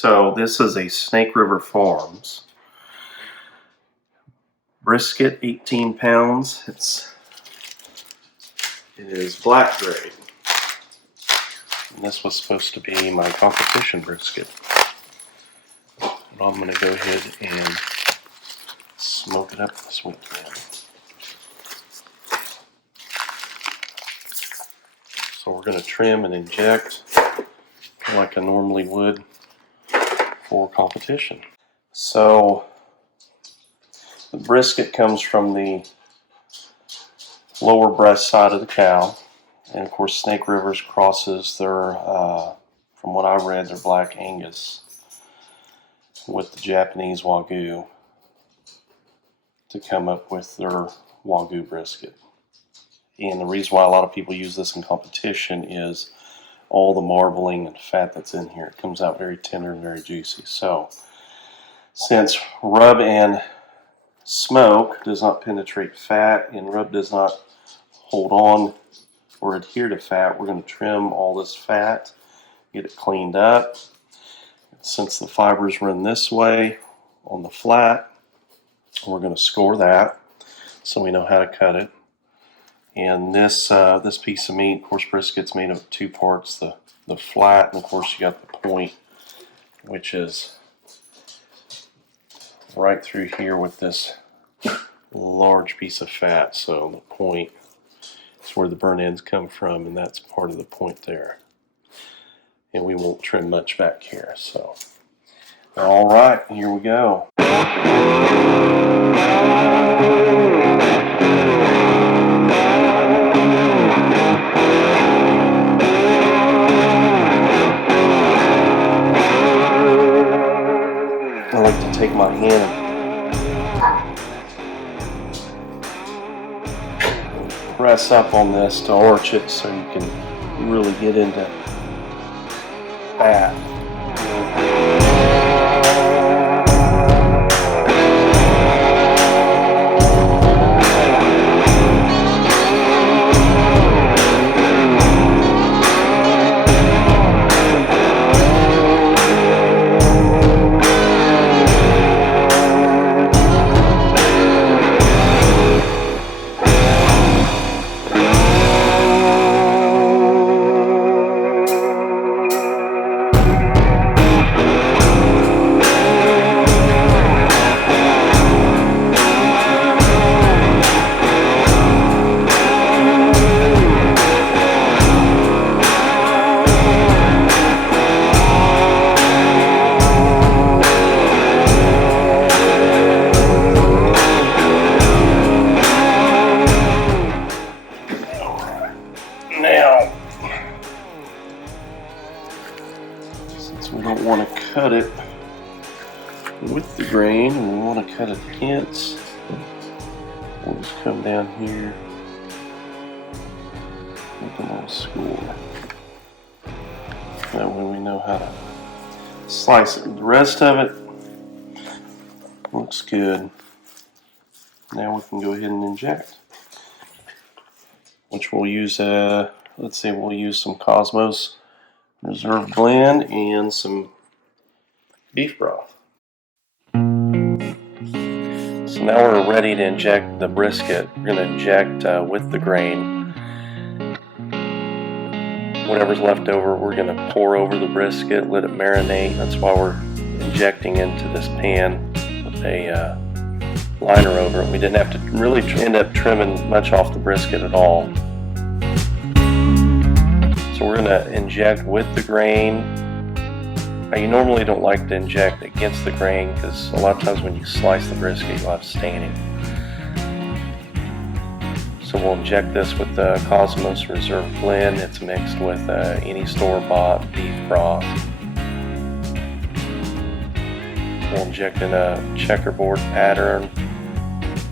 So this is a Snake River Farms brisket, 18 pounds. It is black grade. And this was supposed to be my competition brisket. But I'm going to go ahead and smoke it up this weekend. So we're going to trim and inject like I normally would for competition. So the brisket comes from the lower breast side of the cow, and of course Snake River's crosses their, from what I read, their black Angus with the Japanese Wagyu to come up with their Wagyu brisket. And the reason why a lot of people use this in competition is all the marbling and fat that's in here. It comes out very tender and very juicy. So since rub and smoke does not penetrate fat and rub does not hold on or adhere to fat, we're going to trim all this fat, get it cleaned up. Since the fibers run this way on the flat, we're going to score that so we know how to cut it. And this piece of meat, of course, brisket's made of two parts, the flat, and of course you got the point, which is right through here with this large piece of fat. So the point is where the burn ends come from, and that's part of the point there. And we won't trim much back here. So, all right, here we go. I like to take my hand and press up on this to arch it so you can really get into fat. Now, since we don't want to cut it with the grain, and we want to cut it hence, we'll just come down here with a little score. That way we know how to slice it. The rest of it looks good. Now we can go ahead and inject, which we'll use, let's say we'll use some Cosmos Reserve Blend and some beef broth. So now we're ready to inject the brisket. We're going to inject with the grain. Whatever's left over, we're going to pour over the brisket, let it marinate. That's why we're injecting into this pan with a liner over it. We didn't have to really end up trimming much off the brisket at all. So we're going to inject with the grain. Now, you normally don't like to inject against the grain because a lot of times when you slice the brisket you'll have staining. So we'll inject this with the Cosmos Reserve Blend. It's mixed with any store-bought beef broth. We'll inject in a checkerboard pattern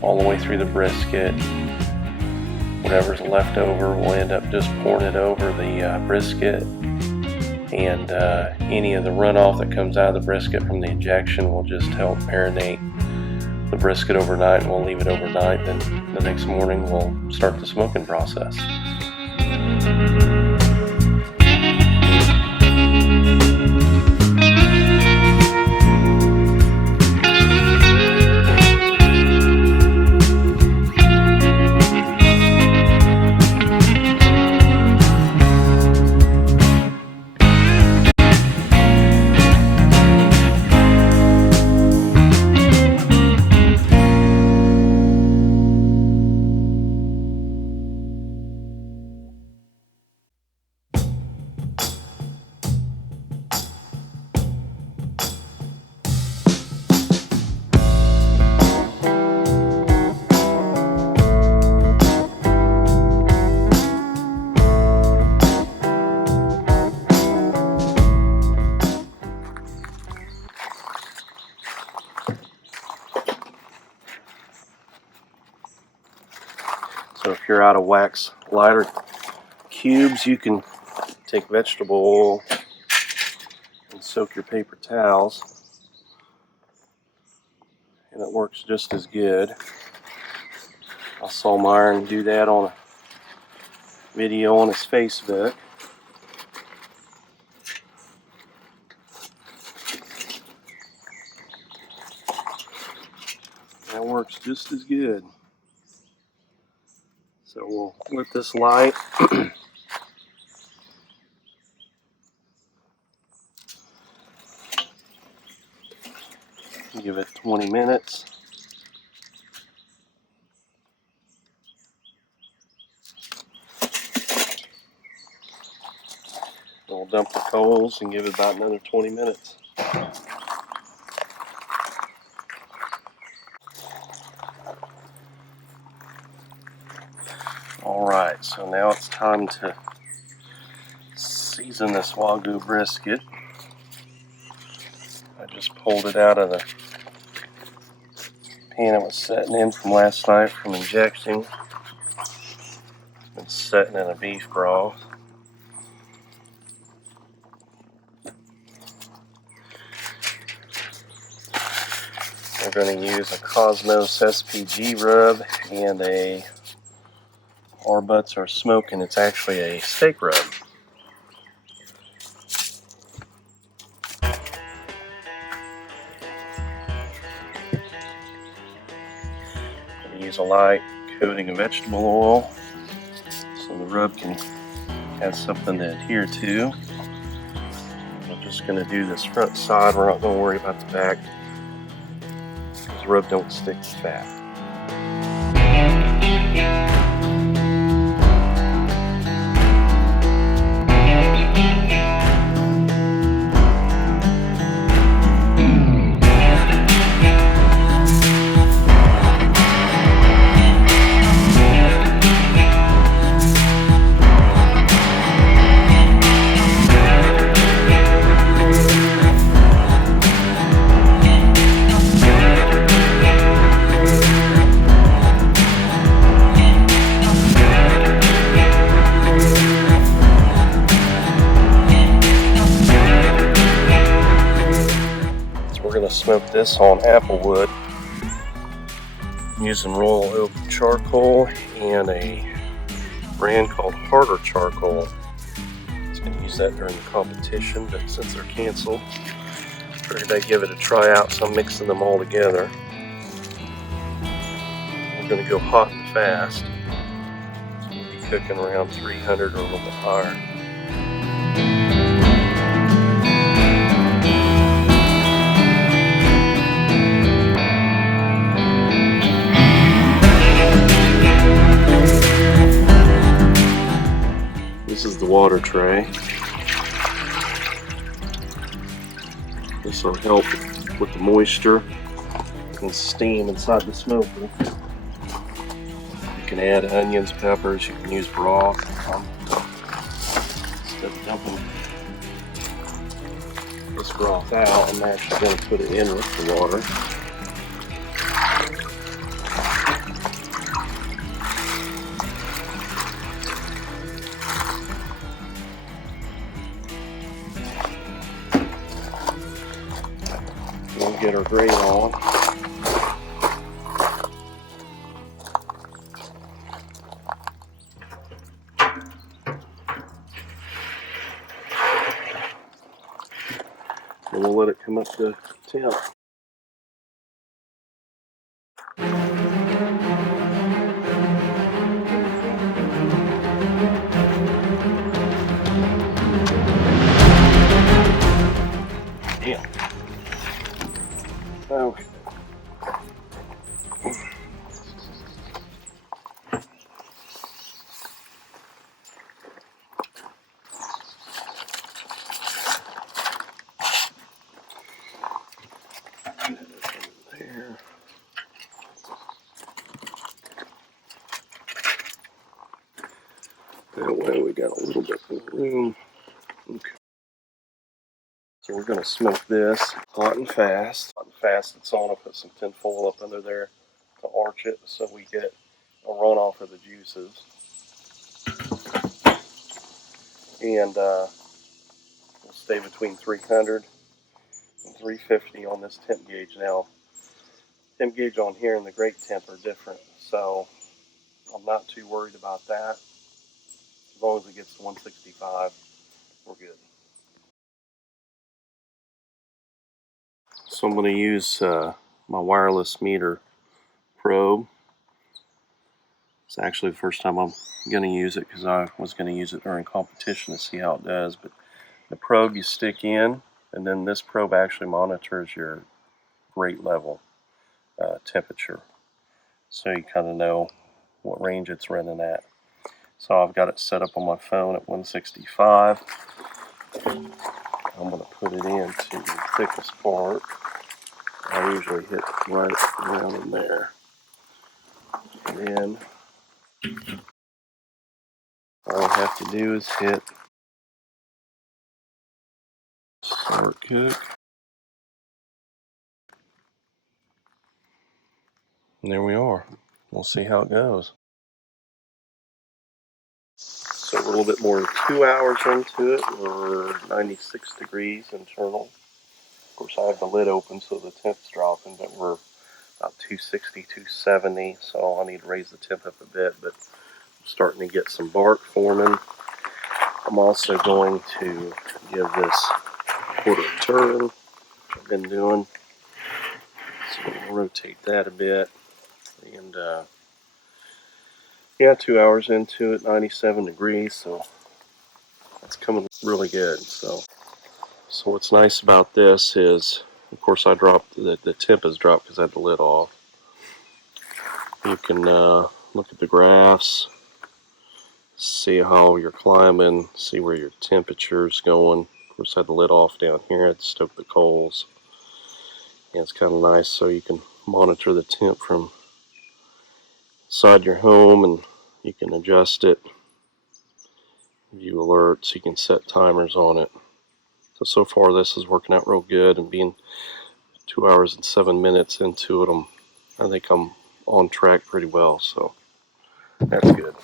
all the way through the brisket. Whatever's left over, we'll end up just pouring it over the brisket, and any of the runoff that comes out of the brisket from the injection will just help marinate the brisket overnight, and we'll leave it overnight. Then the next morning we'll start the smoking process. So if you're out of wax lighter cubes, you can take vegetable oil and soak your paper towels, and it works just as good. I saw Myron do that on a video on his Facebook. That works just as good. So we'll let this light. Give it 20 minutes. We'll dump the coals and give it about another 20 minutes. Alright, so now it's time to season this Wagyu brisket. I just pulled it out of the pan it was setting in from last night from injecting. It's setting in a beef broth. We're going to use a Cosmos SPG rub and our butts are smoking. It's actually a steak rub. Use a light coating of vegetable oil so the rub can have something to adhere to. We're just going to do this front side. We're not going to worry about the back because the rub don't stick to fat. We're going to smoke this on apple wood using royal oak charcoal and a brand called Harder Charcoal. I was going to use that during the competition, but since they're canceled, I figured I'd give it a try out, so I'm mixing them all together. We're going to go hot and fast. We'll be cooking around 300 or a little bit higher. This is the water tray. This will help with the moisture and steam inside the smoker. You can add onions, peppers, you can use broth. Instead of dumping this broth out, I'm actually going to put it in with the water. We'll get our grate on. And we'll let it come up to temp. Yeah. Okay. There. That way we got a little bit more room. Okay. So we're going to smoke this hot and fast. Hot and fast it's on. I'll put some tin foil up under there to arch it so we get a runoff of the juices. And we'll stay between 300 and 350 on this temp gauge. Now, temp gauge on here and the grate temp are different, so I'm not too worried about that. As long as it gets to 165, we're good. So I'm going to use my wireless meter probe. It's actually the first time I'm going to use it because I was going to use it during competition to see how it does. But the probe you stick in, and then this probe actually monitors your grate level temperature. So you kind of know what range it's running at. So I've got it set up on my phone at 165. I'm going to put it into the thickest part. I usually hit right around in there. And then all I have to do is hit start cook. And there we are. We'll see how it goes. So we're a little bit more than 2 hours into it. We're 96 degrees internal. Of course, I have the lid open so the temp's dropping, but we're about 260, 270, so I need to raise the temp up a bit, but I'm starting to get some bark forming. I'm also going to give this quarter turn, which I've been doing. So we'll rotate that a bit. And yeah, 2 hours into it, 97 degrees, so that's coming really good. So what's nice about this is, of course, I dropped, the temp has dropped because I had the lid off. You can look at the graphs, see how you're climbing, see where your temperature's going. Of course, I had the lid off down here. I had to stoke the coals. And it's kind of nice so you can monitor the temp from inside your home, and you can adjust it, view alerts, you can set timers on it. So far this is working out real good, and being 2 hours and 7 minutes into it, I think I'm on track pretty well, so that's good.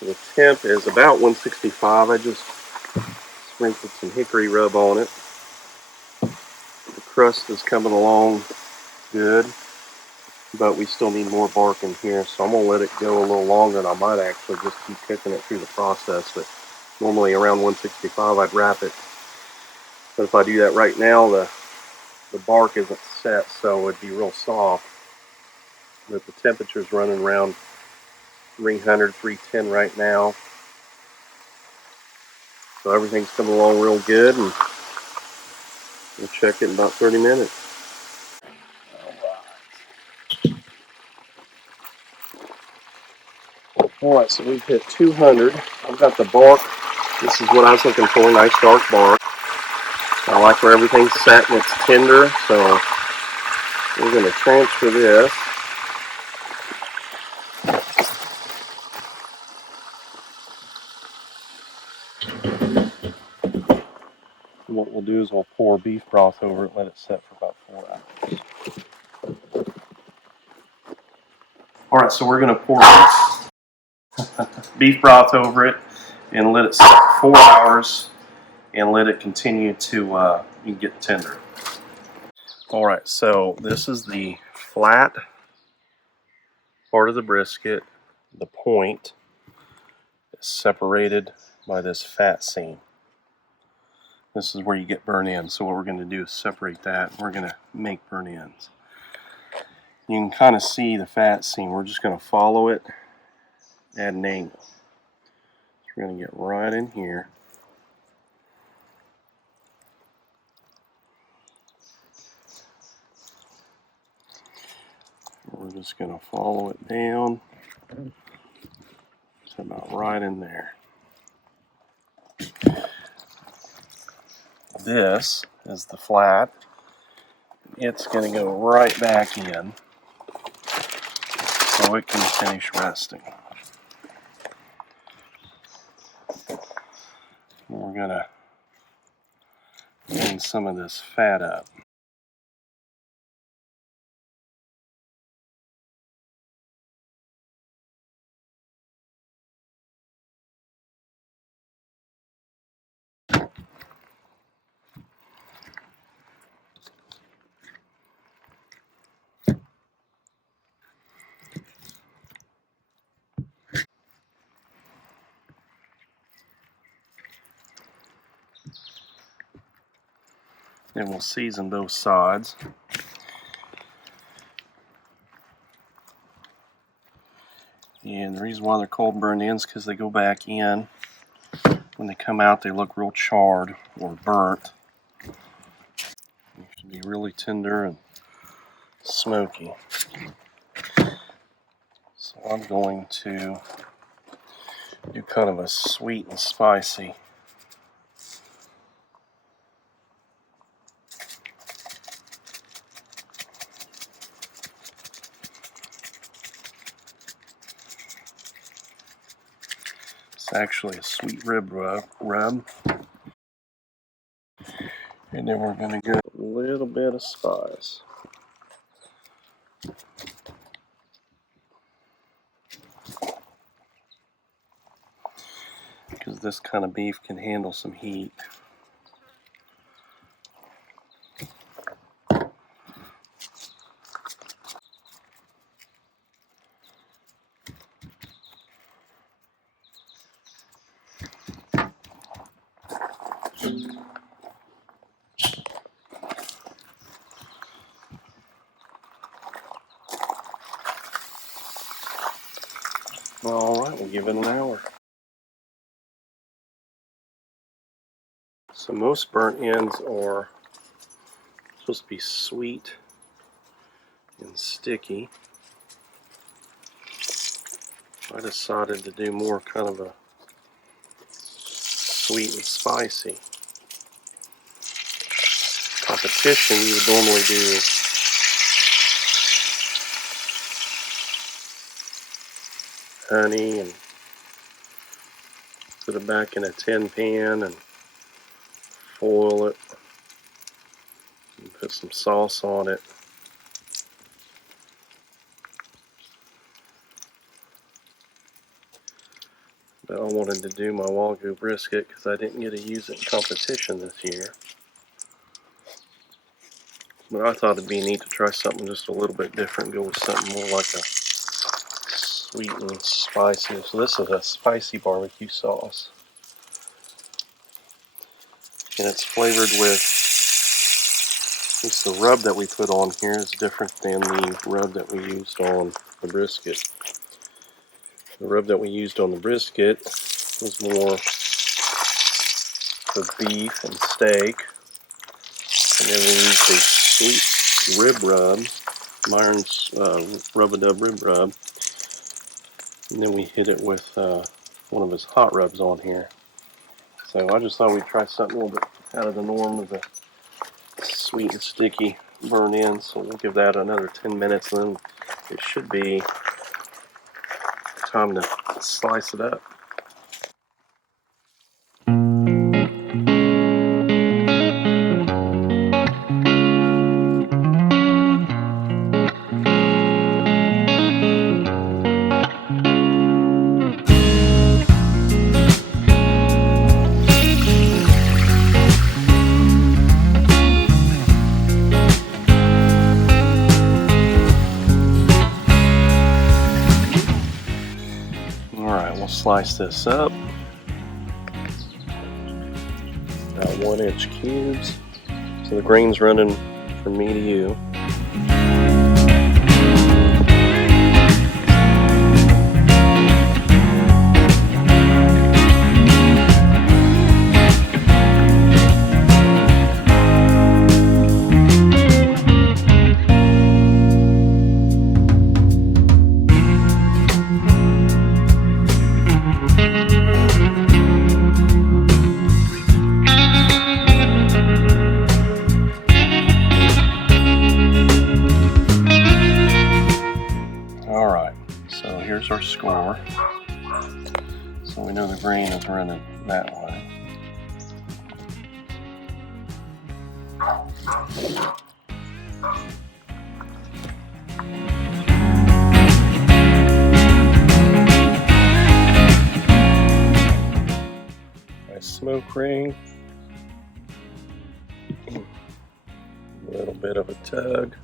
The temp is about 165. I just sprinkled some hickory rub on it. The crust is coming along good, but we still need more bark in here, so I'm going to let it go a little longer, and I might actually just keep cooking it through the process. But normally around 165 I'd wrap it, but if I do that right now, the bark isn't set, so it'd be real soft. But the temperature's running around 300, 310 right now, so everything's coming along real good, and we'll check it in about 30 minutes. Alright, so we've hit 200. I've got the bark. This is what I was looking for, nice dark bark. I like where everything's set and it's tender, so we're going to transfer this. And what we'll do is we'll pour beef broth over it and let it set for about 4 hours. Alright, so we're going to pour beef broth over it and let it set for 4 hours and let it continue to get tender. Alright, so this is the flat part of the brisket. The point is separated by this fat seam. This is where you get burnt ends. So what we're going to do is separate that. We're going to make burnt ends. You can kind of see the fat seam. We're just going to follow it at an angle. So we're going to get right in here. We're just going to follow it down to about right in there. This is the flat. It's going to go right back in so it can finish resting. We're going to clean some of this fat up. Then we'll season both sides. And the reason why they're cold burned in is because they go back in. When they come out, they look real charred or burnt. They have to be really tender and smoky. So I'm going to do kind of a sweet and spicy. It's actually a sweet rib rub. And then we're going to go a little bit of spice. Because this kind of beef can handle some heat. Alright, we'll give it an hour. So most burnt ends are supposed to be sweet and sticky. I decided to do more kind of a sweet and spicy. Competition, you would normally do honey and put it back in a tin pan and foil it and put some sauce on it. But I wanted to do my Wagyu brisket because I didn't get to use it in competition this year. But I thought it'd be neat to try something just a little bit different, go with something more like a sweet and spicy. So this is a spicy barbecue sauce. And it's flavored with, at least the rub that we put on here is different than the rub that we used on the brisket. The rub that we used on the brisket was more for beef and steak. And then we used a sweet rib rub, Myron's Rubba rib rub. And then we hit it with one of his hot rubs on here. So I just thought we'd try something a little bit out of the norm of the sweet and sticky burn in. So we'll give that another 10 minutes and then it should be time to slice it up. Alright, we'll slice this up. About 1-inch cubes. So the grain's running from me to you. So here's our score. So we know the grain is running that way. Nice smoke ring. A little bit of a tug.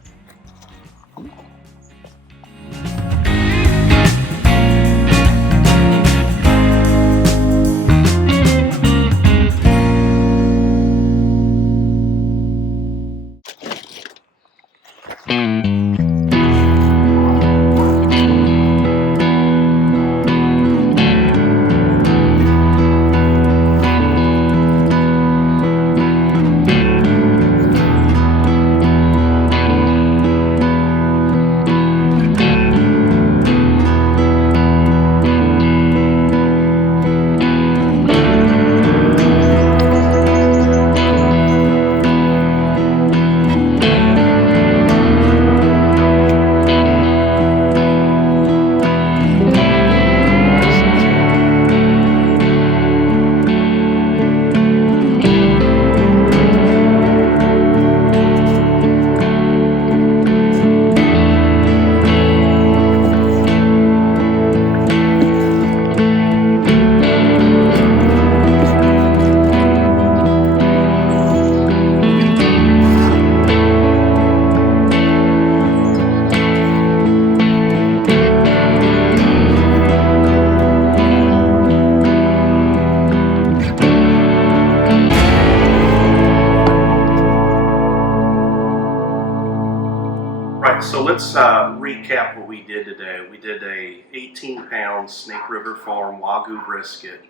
Right, so let's recap what we did today. We did a 18-pound Snake River Farm Wagyu brisket,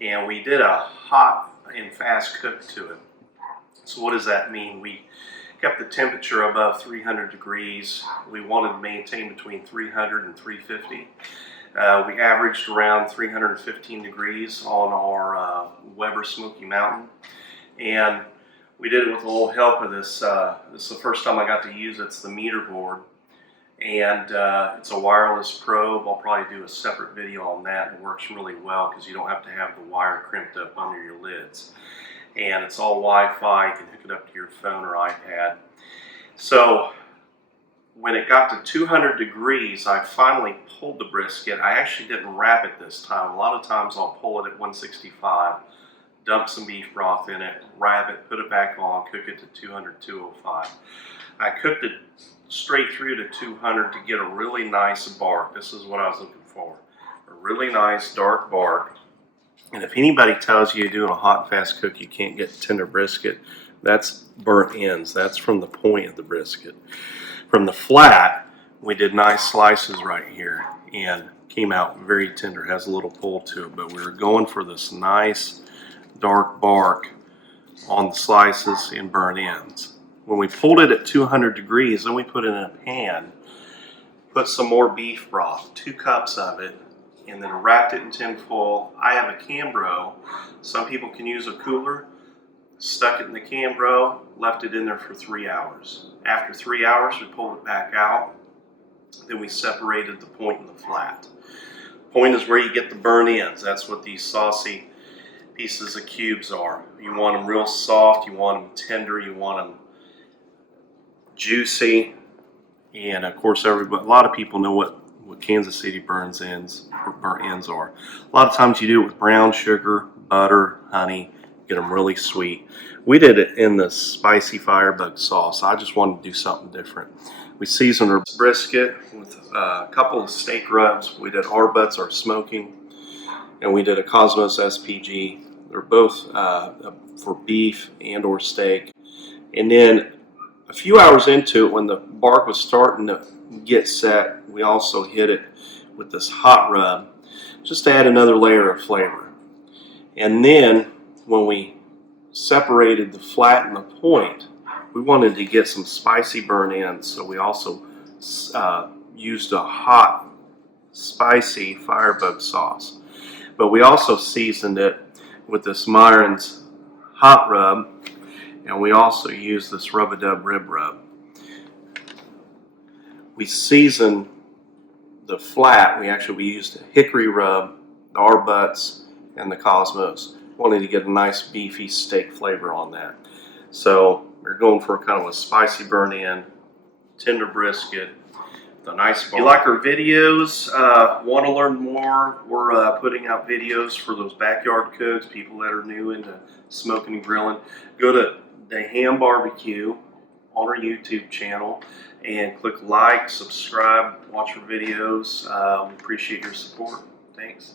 and we did a hot and fast cook to it. So what does that mean? We kept the temperature above 300 degrees. We wanted to maintain between 300 and 350. We averaged around 315 degrees on our Weber Smoky Mountain, and we did it with a little help of this. This is the first time I got to use it. It's the meter board, and it's a wireless probe. I'll probably do a separate video on that. It works really well because you don't have to have the wire crimped up under your lids. And it's all Wi-Fi. You can hook it up to your phone or iPad. So when it got to 200 degrees, I finally pulled the brisket. I actually didn't wrap it this time. A lot of times I'll pull it at 165. Dump some beef broth in it, wrap it, put it back on, cook it to 200, 205. I cooked it straight through to 200 to get a really nice bark. This is what I was looking for. A really nice dark bark. And if anybody tells you doing a hot and fast cook you can't get tender brisket, that's burnt ends. That's from the point of the brisket. From the flat, we did nice slices right here and came out very tender. Has a little pull to it, but we were going for this nice dark bark on the slices and burnt ends. When we pulled it at 200 degrees, then we put it in a pan, put some more beef broth, 2 cups of it, and then wrapped it in tin foil. I have a Cambro. Some people can use a cooler. Stuck it in the Cambro, left it in there for 3 hours. After 3 hours, we pulled it back out. Then we separated the point and the flat. Point is where you get the burnt ends. That's what these saucy pieces of cubes are. You want them real soft, you want them tender, you want them juicy, and of course a lot of people know what Kansas City burnt ends are. A lot of times you do it with brown sugar, butter, honey, get them really sweet. We did it in the spicy firebug sauce. I just wanted to do something different. We seasoned our brisket with a couple of steak rubs. We did our butts, our smoking, and we did a Cosmos SPG. They're both for beef and or steak. And then a few hours into it, when the bark was starting to get set, we also hit it with this hot rub just to add another layer of flavor. And then when we separated the flat and the point, we wanted to get some spicy burnt ends, so we also used a hot spicy firebug sauce. But we also seasoned it with this Myron's Hot Rub, and we also used this Rubba rib rub. We seasoned the flat. We used a hickory rub, the our butts, and the Cosmos. Wanted to get a nice beefy steak flavor on that. So We're going for kind of a spicy burn-in, tender brisket. A nice bone. If you like our videos, want to learn more, we're putting out videos for those backyard cooks, people that are new into smoking and grilling. Go to the Ham Barbecue on our YouTube channel and click like, subscribe, watch our videos. We appreciate your support. Thanks.